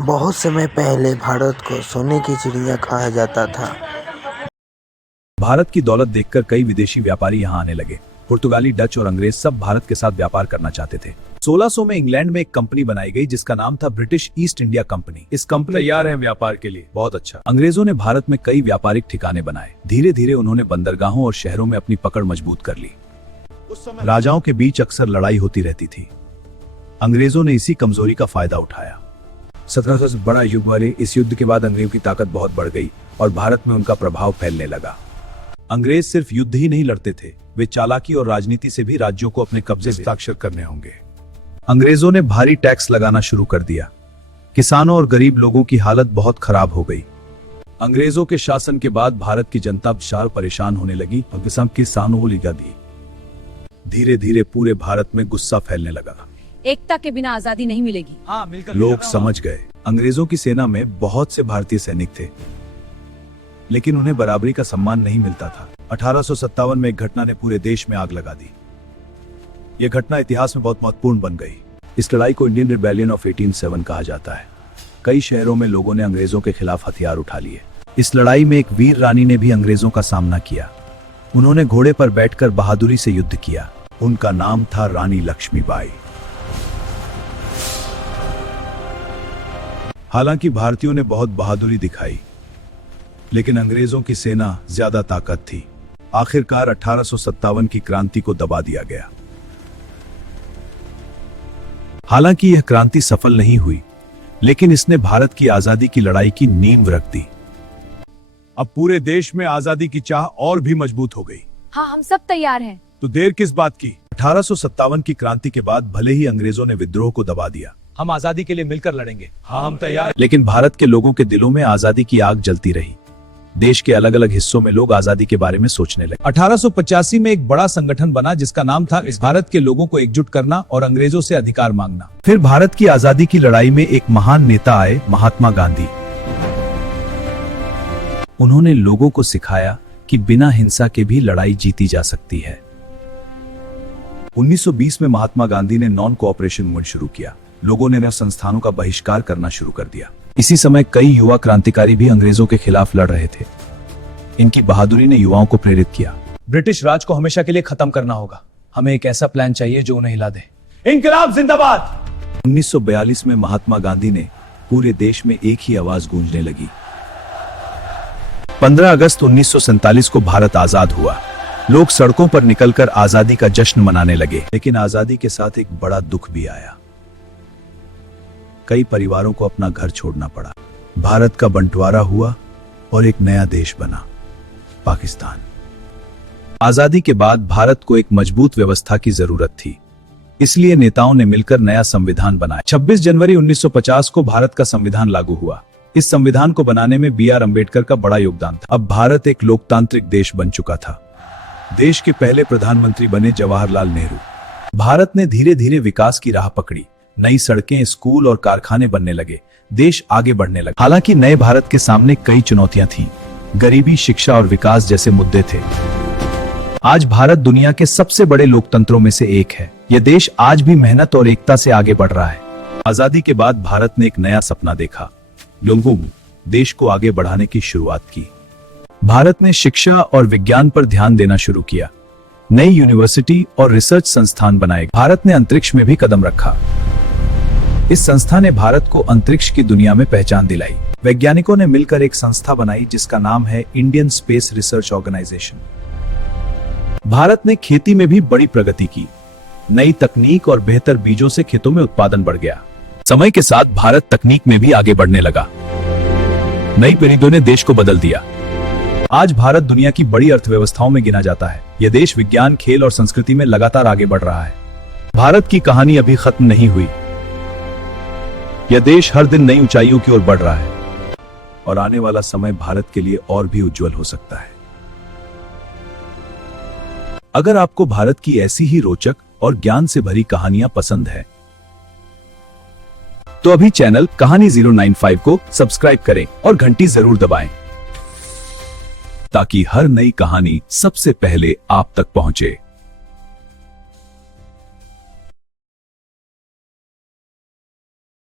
बहुत समय पहले भारत को सोने की चिड़िया कहा जाता था। भारत की दौलत देखकर कई विदेशी व्यापारी यहाँ आने लगे। पुर्तगाली, डच और अंग्रेज सब भारत के साथ व्यापार करना चाहते थे। 1600 में इंग्लैंड में एक कंपनी बनाई गई जिसका नाम था ब्रिटिश ईस्ट इंडिया कंपनी। इस कंपनी तैयार है व्यापार के लिए। बहुत अच्छा। अंग्रेजों ने भारत में कई व्यापारिक ठिकाने बनाए। धीरे धीरे उन्होंने बंदरगाहों और शहरों में अपनी पकड़ मजबूत कर ली। राजाओं के बीच अक्सर लड़ाई होती रहती थी। अंग्रेजों ने इसी कमजोरी का फायदा उठाया। 1700 से बड़ा युद्ध वाले इस युद्ध के बाद अंग्रेजों की ताकत बहुत बढ़ गई और भारत में उनका प्रभाव फैलने लगा। अंग्रेज सिर्फ युद्ध ही नहीं लड़ते थे, वे चालाकी और राजनीति से भी राज्यों को अपने कब्जे में हस्ताक्षर करने होंगे। अंग्रेजों ने भारी टैक्स लगाना शुरू कर दिया। किसानों और गरीब लोगों की हालत बहुत खराब हो गई। अंग्रेजों के शासन के बाद भारत की जनता विशाल परेशान होने लगी और किसानों को लिखा दी। धीरे धीरे पूरे भारत में गुस्सा फैलने लगा। एकता के बिना आजादी नहीं मिलेगी। हाँ, लोग समझ गए। अंग्रेजों की सेना में बहुत से भारतीय सैनिक थे, लेकिन उन्हें बराबरी का सम्मान नहीं मिलता था। 1857 में एक घटना ने पूरे देश में आग लगा दी। यह घटना इतिहास में बहुत महत्वपूर्ण बन गई। इस लड़ाई को इंडियन रिबेलियन ऑफ 1807 कहा जाता है। कई शहरों में लोगों ने अंग्रेजों के खिलाफ हथियार उठा लिए। इस लड़ाई में एक वीर रानी ने भी अंग्रेजों का सामना किया। उन्होंने घोड़े पर बैठकर बहादुरी से युद्ध किया। उनका नाम था रानी लक्ष्मीबाई। हालांकि भारतीयों ने बहुत बहादुरी दिखाई, लेकिन अंग्रेजों की सेना ज्यादा ताकत थी। आखिरकार 1857 की क्रांति को दबा दिया गया। हालांकि यह क्रांति सफल नहीं हुई, लेकिन इसने भारत की आजादी की लड़ाई की नींव रख दी। अब पूरे देश में आजादी की चाह और भी मजबूत हो गई। हाँ, हम सब तैयार हैं। तो देर किस बात की? 1857 की क्रांति के बाद भले ही अंग्रेजों ने विद्रोह को दबा दिया, हम आजादी के लिए मिलकर लड़ेंगे। हाँ, हम तैयार। लेकिन भारत के लोगों के दिलों में आजादी की आग जलती रही। देश के अलग अलग हिस्सों में लोग आजादी के बारे में सोचने लगे। 1885 में एक बड़ा संगठन बना जिसका नाम था इस भारत के लोगों को एकजुट करना और अंग्रेजों से अधिकार मांगना। फिर भारत की आजादी की लड़ाई में एक महान नेता आए, महात्मा गांधी। उन्होंने लोगों को सिखाया कि बिना हिंसा के भी लड़ाई जीती जा सकती है। 1920 में महात्मा गांधी ने नॉन कोऑपरेशन मूवमेंट शुरू किया। लोगों ने संस्थानों का बहिष्कार करना शुरू कर दिया। इसी समय कई युवा क्रांतिकारी भी अंग्रेजों के खिलाफ लड़ रहे थे। इनकी बहादुरी ने युवाओं को प्रेरित किया। ब्रिटिश राज को हमेशा के लिए खत्म करना होगा। हमें एक ऐसा प्लान चाहिए जो उन्हें हिला दे। इंकलाब जिंदाबाद। 1942 में महात्मा गांधी ने पूरे देश में एक ही आवाज गूंजने लगी। 15 अगस्त 1947 को भारत आजाद हुआ। लोग सड़कों पर निकलकर आजादी का जश्न मनाने लगे। लेकिन आजादी के साथ एक बड़ा दुख भी आया। कई परिवारों को अपना घर छोड़ना पड़ा। भारत का बंटवारा हुआ और एक नया देश बना, पाकिस्तान। आजादी के बाद भारत को एक मजबूत व्यवस्था की जरूरत थी, इसलिए नेताओं ने मिलकर नया संविधान बनाया। 26 जनवरी 1950 को भारत का संविधान लागू हुआ। इस संविधान को बनाने में बी आर अम्बेडकर का बड़ा योगदान था। अब भारत एक लोकतांत्रिक देश बन चुका था। देश के पहले प्रधानमंत्री बने जवाहरलाल नेहरू। भारत ने धीरे धीरे विकास की राह पकड़ी। नई सड़कें, स्कूल और कारखाने बनने लगे। देश आगे बढ़ने लगा। हालांकि नए भारत के सामने कई चुनौतियां थीं। गरीबी, शिक्षा और विकास जैसे मुद्दे थे। आज भारत दुनिया के सबसे बड़े लोकतंत्रों में से एक है। यह देश आज भी मेहनत और एकता से आगे बढ़ रहा है। आजादी के बाद भारत ने एक नया सपना देखा। लोगों ने देश को आगे बढ़ाने की शुरुआत की। भारत ने शिक्षा और विज्ञान पर ध्यान देना शुरू किया। नई यूनिवर्सिटी और रिसर्च संस्थान बनाए। भारत ने अंतरिक्ष में भी कदम रखा। इस संस्था ने भारत को अंतरिक्ष की दुनिया में पहचान दिलाई। वैज्ञानिकों ने मिलकर एक संस्था बनाई जिसका नाम है Indian space research organisation. Bharat ने खेती में भी बड़ी प्रगति की। नई तकनीक और बेहतर बीजों से खेतों में उत्पादन बढ़ गया। समय के साथ भारत तकनीक में भी आगे बढ़ने लगा। नई पीढ़ियों ने देश को बदल दिया। आज भारत दुनिया की बड़ी अर्थव्यवस्थाओं में गिना जाता है। यह देश विज्ञान, खेल और संस्कृति में लगातार आगे बढ़ रहा है। भारत की कहानी अभी खत्म नहीं हुई। यह देश हर दिन नई ऊंचाइयों की ओर बढ़ रहा है और आने वाला समय भारत के लिए और भी उज्जवल हो सकता है। अगर आपको भारत की ऐसी ही रोचक और ज्ञान से भरी कहानियां पसंद है, तो अभी चैनल कहानी 095 को सब्सक्राइब करें और घंटी जरूर दबाएं, ताकि हर नई कहानी सबसे पहले आप तक पहुंचे।